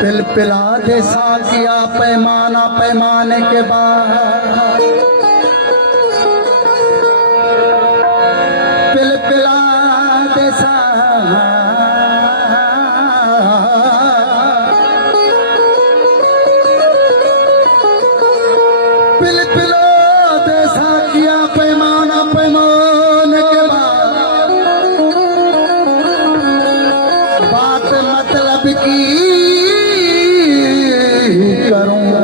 पिल पिला दे साकिया पैमाना पैमाने के बाद, पिल पिला दे पिल पिला दे साकिया पैमाना पैमाने के बाद, बात मतलब की करूंगा,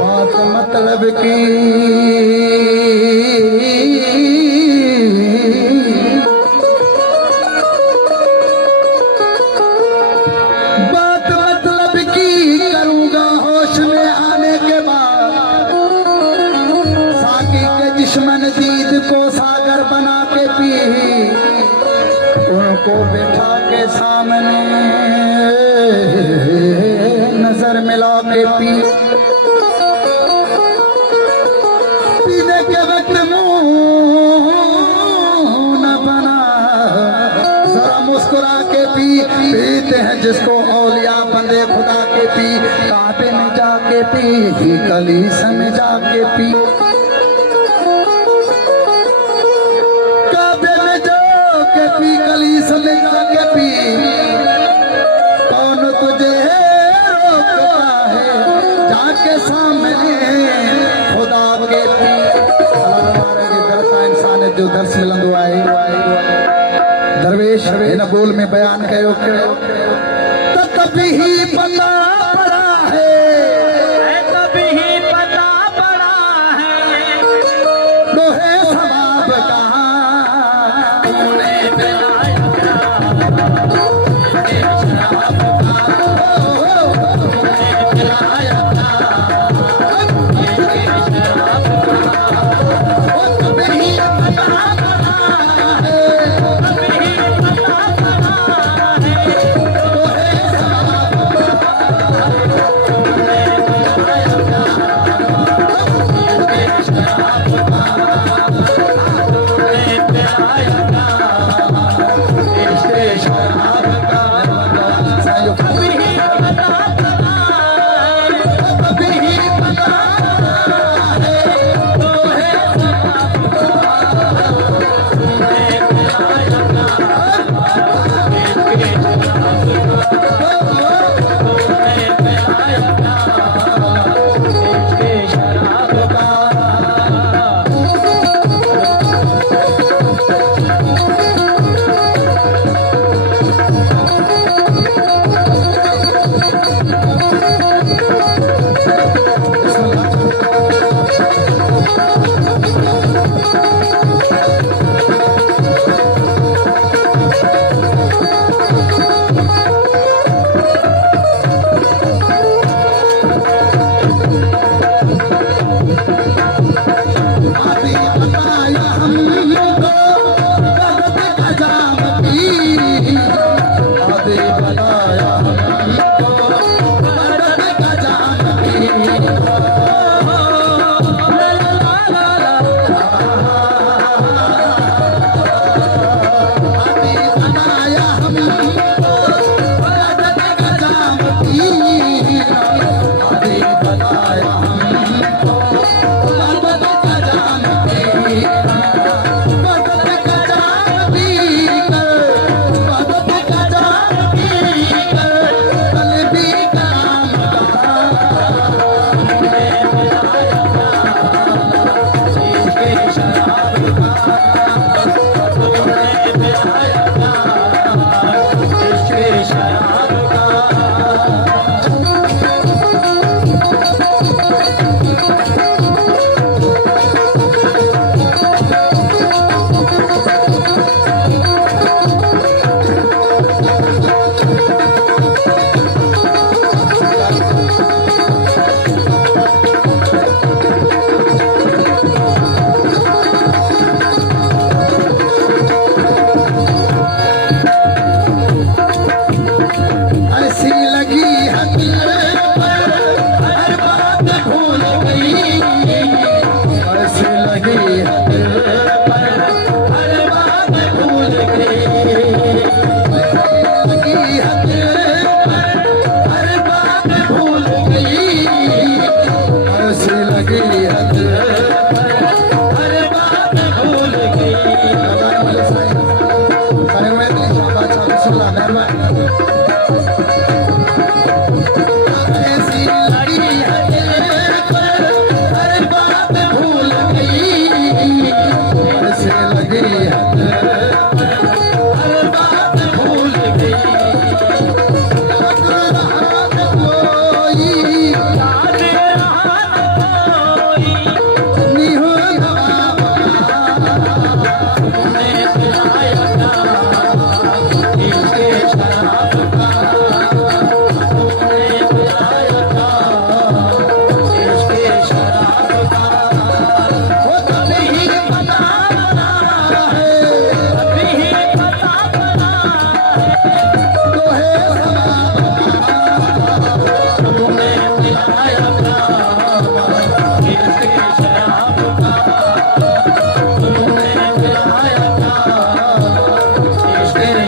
बात मतलब की बात मतलब की करूंगा। होश में आने के बाद साकी के जिस्मन दीद को सागर बना के पी, उनको बैठा के सामने नजर मिला के पी, पीने के वक्त मुंह न बना, जरा मुस्कुरा के पी। पीते हैं जिसको औलिया बंदे खुदा के पी, काबे में जाके पी, कलीस में जाके पी, पी कलीस में जाके पी। कौन तुझे रोकता है जाके सामने खुदा के पी। इंसान है जो दर्श मिलंदो आहे, दरवेश हिन बोल में बयान कयो त कभी ही पता पड़ा है, कभी ही पता पड़ा है, लोहे सवाब कहाँ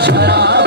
शराब